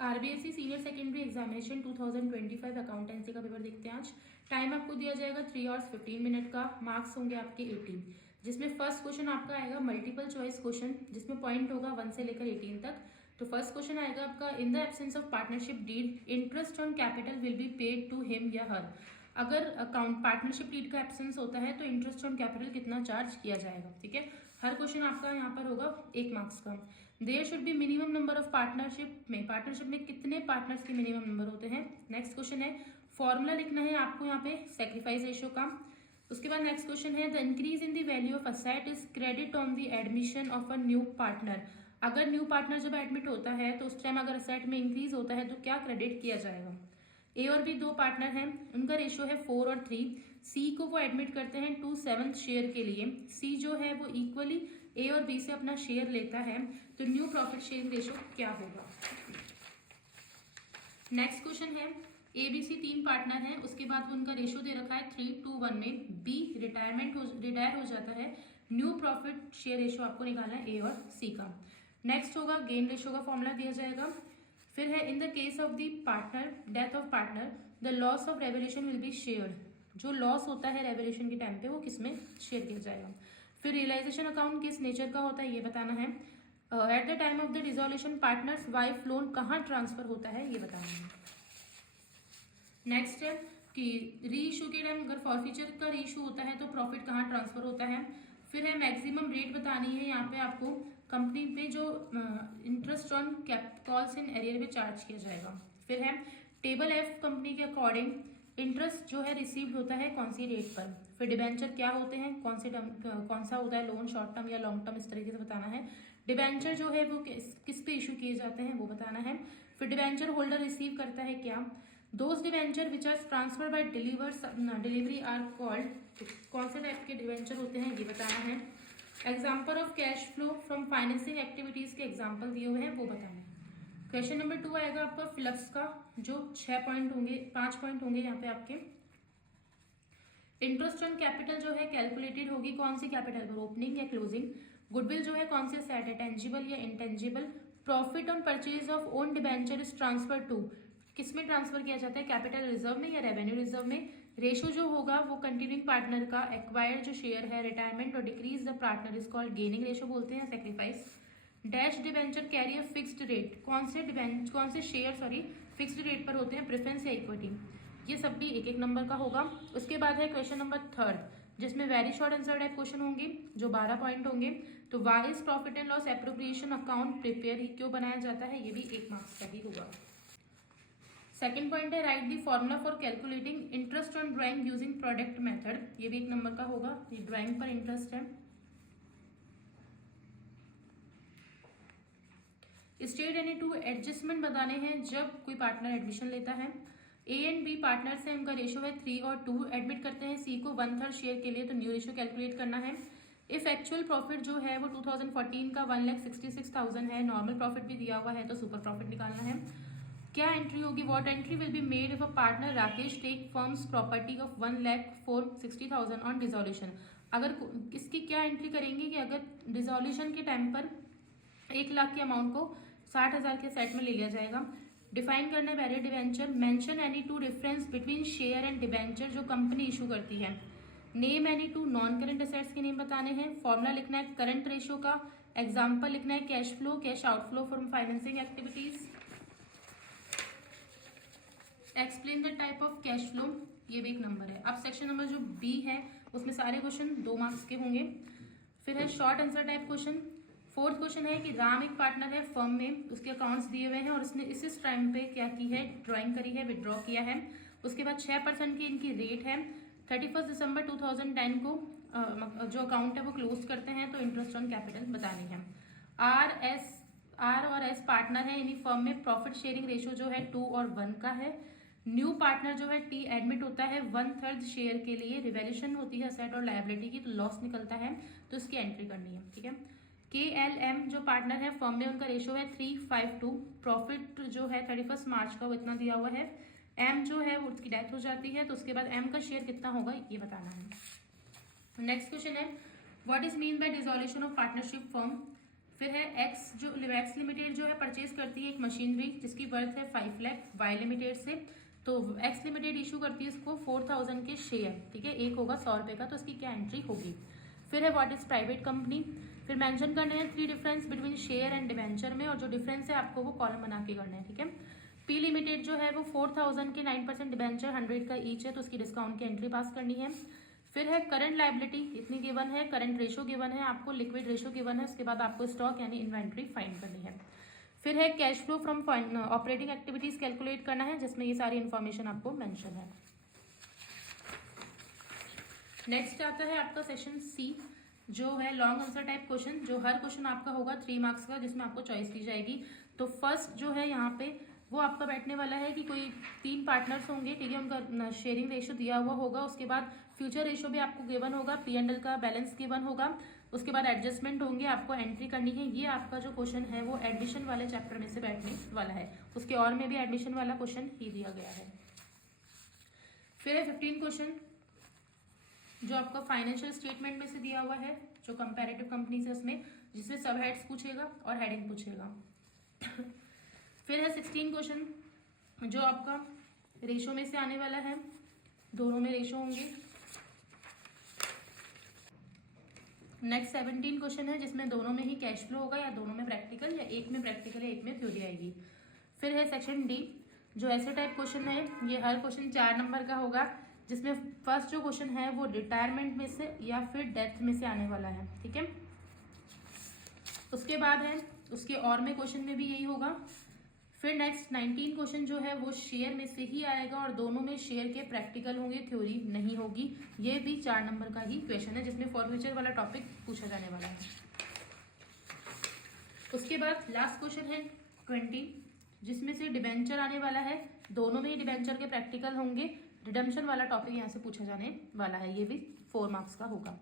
RBSC senior secondary examination 2025 accountancy का paper देखते हैं आज। टाइम आपको दिया जाएगा 3 hours 15 मिनट का। मार्क्स होंगे आपके 18, जिसमें फर्स्ट क्वेश्चन आपका आएगा मल्टीपल चॉइस क्वेश्चन, जिसमें पॉइंट होगा 1 से लेकर 18 तक। तो फर्स्ट क्वेश्चन आएगा आपका, in the absence of partnership deed interest on capital will be paid to him या हर। अगर अकाउंट पार्टनरशिप डीड का एब्सेंस होता है तो इंटरेस्ट ऑन कैपिटल कितना चार्ज किया जाएगा। ठीक है, हर क्वेश्चन आपका यहाँ पर होगा 1 मार्क्स का। There should be minimum number of partnership में कितने पार्टनर्स के मिनिमम नंबर होते हैं। नेक्स्ट क्वेश्चन है, फॉर्मूला लिखना है आपको यहाँ पे सेक्रीफाइस रेशियो का। उसके बाद नेक्स्ट क्वेश्चन है, the increase in the value of asset is credit on the admission of a new partner. अगर न्यू पार्टनर जब एडमिट होता है तो उस टाइम अगर असेट में इंक्रीज होता है तो क्या क्रेडिट किया जाएगा। ए और बी 2 पार्टनर हैं, उनका रेशियो है 4 और 3। सी को वो एडमिट करते हैं 2/7 शेयर के लिए। सी जो है वो इक्वली ए और बी से अपना शेयर लेता है, तो न्यू प्रॉफिट शेयरिंग रेशियो क्या होगा। नेक्स्ट क्वेश्चन है, ए बी सी 3 पार्टनर हैं, उसके बाद उनका रेशियो दे रखा है 3:1 में। बी रिटायर हो जाता है, न्यू प्रॉफिट शेयर रेशियो आपको निकालना है ए और सी का। नेक्स्ट होगा गेन रेशियो का फॉर्मूला दिया जाएगा। फिर है, in the case of the partner death of partner the loss of revolution will be shared. जो लॉस होता है रेवोल्यूशन के टाइम पे वो किसमें शेयर किया जाएगा। फिर रियलाइजेशन अकाउंट किस नेचर का होता है ये बताना है। At the time of the dissolution partners wife loan कहाँ ट्रांसफर होता है ये बताना है। नेक्स्ट है कि री इशू के टाइम अगर फॉरफीचर का री इशू होता है तो प्रॉफिट कहाँ ट्रांसफर होता है। फिर है मैक्सिमम रेट बतानी है यहाँ पे आपको, कंपनी पे जो interest on calls in arrear में चार्ज किया जाएगा। फिर है टेबल एफ कंपनी के अकॉर्डिंग इंटरेस्ट जो है रिसीव्ड होता है कौन सी रेट पर। फिर डिबेंचर क्या होते हैं, कौन सा होता है लोन, शॉर्ट टर्म या लॉन्ग टर्म, इस तरीके से बताना है। डिबेंचर जो है वो किस पे इशू किए जाते हैं वो बताना है। फिर डिबेंचर होल्डर रिसीव करता है क्या। Those debenture which are transfer by delivery are called, कौन से टाइप के डिबेंचर होते हैं ये बताना है। Example of cash flow from financing activities के एग्जाम्पल दिए हुए हैं वो बताना है। क्वेश्चन नंबर 2 आएगा आपका फिलप्स का, जो 5 पॉइंट होंगे यहाँ पे आपके। इंटरेस्ट ऑन कैपिटल जो है कैलकुलेटेड होगी कौन सी कैपिटल पर, ओपनिंग या क्लोजिंग। गुडविल जो है कौन से सेट है, टेंजिबल या intangible. Profit on purchase of own debenture is transfer to, किसमें ट्रांसफर किया जाता है, कैपिटल रिजर्व में या रेवेन्यू रिजर्व में। रेशियो जो होगा वो कंटिन्यूइंग पार्टनर का एक्वायर्ड जो शेयर है, रिटायरमेंट और decrease the partner is called gaining ratio बोलते हैं, sacrifice. Dash debenture carry a fixed rate, कौन से शेयर फिक्स्ड रेट पर होते हैं, प्रेफरेंस या इक्विटी। ये सब भी 1-1 नंबर का होगा। उसके बाद है क्वेश्चन नंबर 3 जिसमें very short answer type question होंगे जो 12 पॉइंट होंगे। तो why is profit and loss appropriation account prepare क्यों बनाया जाता है, ये भी 1 मार्क्स का ही होगा। सेकंड पॉइंट है, right the formula for calculating interest on drawing using product method, ये भी 1 नंबर का होगा, ये ड्राइंग पर इंटरेस्ट है। स्टेट एनी 2 एडजस्टमेंट बताने हैं जब कोई पार्टनर एडमिशन लेता है। ए एंड बी पार्टनर्स हैं, उनका रेशियो है 3 और 2, एडमिट करते हैं सी को 1/3 शेयर के लिए, तो न्यू रेशियो कैलकुलेट करना है। इफ एक्चुअल प्रॉफिट जो है वो 2014 का 1,66,000 है, नॉर्मल प्रॉफिट भी दिया हुआ है तो सुपर प्रॉफिट निकालना है। क्या एंट्री होगी, what entry will be made if a partner Rakesh take firm's property of 1,04,60,000 on dissolution. अगर इसकी क्या एंट्री करेंगे कि अगर डिसॉल्यूशन के टाइम पर 1 लाख के अमाउंट को 60,000 के सेट में ले लिया जाएगा। डिफाइन करना है barrier debenture. Mention any 2 difference between share and debenture जो कंपनी इशू करती है। Name any 2 non current assets के नेम बताने हैं। फॉर्मूला लिखना है करंट रेशियो का। एग्जाम्पल लिखना है cash flow, cash outflow from financing activities. Explain the type of cash flow, ये भी 1 नंबर है। अब सेक्शन नंबर जो बी है उसमें सारे क्वेश्चन 2 मार्क्स के होंगे। फिर है short answer type question. 4th question है कि राम एक पार्टनर है फर्म में, उसके अकाउंट्स दिए हुए हैं और उसने इस टाइम पे क्या की है, ड्राइंग करी है, विड्रॉ किया है। उसके बाद 6% की इनकी रेट है। 31 दिसंबर 2010 को जो अकाउंट है वो क्लोज करते हैं, तो इंटरेस्ट ऑन कैपिटल बतानी है। आर और एस पार्टनर है, यानी फर्म में प्रॉफिट शेयरिंग रेशियो जो है 2 और 1 का है। न्यू पार्टनर जो है टी एडमिट होता है 1/3 शेयर के लिए, रिवैल्यूएशन होती है असेट और लायबिलिटी की, तो लॉस निकलता है, तो इसकी एंट्री करनी है। ठीक है। KLM जो पार्टनर है फर्म में, उनका रेशियो है 3:5:2। प्रॉफिट जो है 31 मार्च का वो इतना दिया हुआ है। M जो है वो उसकी डेथ हो जाती है, तो उसके बाद M का शेयर कितना होगा ये बताना है। नेक्स्ट क्वेश्चन है, what is mean by dissolution of partnership firm. फिर है एक्स लिमिटेड जो है परचेज करती है एक मशीनरी जिसकी वर्थ है 5 लाख वाई लिमिटेड से। तो एक्स लिमिटेड इशू करती है इसको 4000 के शेयर, ठीक है, एक होगा 100 रुपये का, तो इसकी क्या एंट्री होगी। फिर है व्हाट इज प्राइवेट कंपनी। फिर मेंशन करने हैं 3 difference between share and debenture में, और जो डिफरेंस है आपको वो कॉलम बना के करना है, ठीक है। पी लिमिटेड जो है वो 4000 के 9% डिवेंचर 100 का ईच है, तो उसकी डिस्काउंट की एंट्री पास करनी है। फिर है करंट लायबिलिटी इतनी गिवन है, करंट रेशो गिवन है आपको, लिक्विड रेशो गिवन है, उसके बाद आपको स्टॉक यानी इन्वेंट्री फाइंड करनी है। फिर है cash flow from operating activities calculate करना है, जिसमें ये सारी इन्फॉर्मेशन आपको मेंशन है। नेक्स्ट आता है आपका सेशन सी, जो है लॉन्ग आंसर टाइप क्वेश्चन, जो हर क्वेश्चन आपका होगा 3 मार्क्स का, जिसमें आपको चॉइस दी जाएगी। तो फर्स्ट जो है यहाँ पे वो आपका बैठने वाला है कि कोई 3 पार्टनर्स होंगे, ठीक है, उनका शेयरिंग रेशो दिया हुआ होगा, उसके बाद फ्यूचर रेशो भी आपको गिवन होगा, P&L का बैलेंस गिवन होगा, उसके बाद एडजस्टमेंट होंगे, आपको एंट्री करनी है। ये आपका जो क्वेश्चन है वो एडमिशन वाले चैप्टर में से बैठने वाला है, उसके और में भी एडमिशन वाला क्वेश्चन ही दिया गया है। फिर है 15 क्वेश्चन जो आपका फाइनेंशियल स्टेटमेंट में से दिया हुआ है, जो कंपैरेटिव कंपनीज है उसमें, जिसमें सब हेड्स पूछेगा और हेडिंग पूछेगा। फिर है 16 क्वेश्चन जो आपका रेशो में से आने वाला है, दोनों में रेशो होंगे। नेक्स्ट 17 क्वेश्चन है जिसमें दोनों में ही कैश फ्लो होगा, या दोनों में प्रैक्टिकल, या एक में प्रैक्टिकल है एक में थ्योरी आएगी। फिर है सेक्शन डी जो ऐसे टाइप क्वेश्चन है, ये हर क्वेश्चन 4 नंबर का होगा, जिसमें फर्स्ट जो क्वेश्चन है वो रिटायरमेंट में से या फिर डेथ में से आने वाला है, ठीक है। उसके बाद है उसके और में क्वेश्चन में भी यही होगा। फिर नेक्स्ट 19 क्वेश्चन जो है वो शेयर में से ही आएगा, और दोनों में शेयर के प्रैक्टिकल होंगे, थ्योरी नहीं होगी। ये भी 4 नंबर का ही क्वेश्चन है, जिसमें फॉर फ्यूचर वाला टॉपिक पूछा जाने वाला है। उसके बाद लास्ट क्वेश्चन है 20, जिसमें से डिबेंचर आने वाला है, दोनों में ही डिबेंचर के प्रैक्टिकल होंगे। रिडम्पशन वाला टॉपिक यहाँ से पूछा जाने वाला है, ये भी 4 मार्क्स का होगा।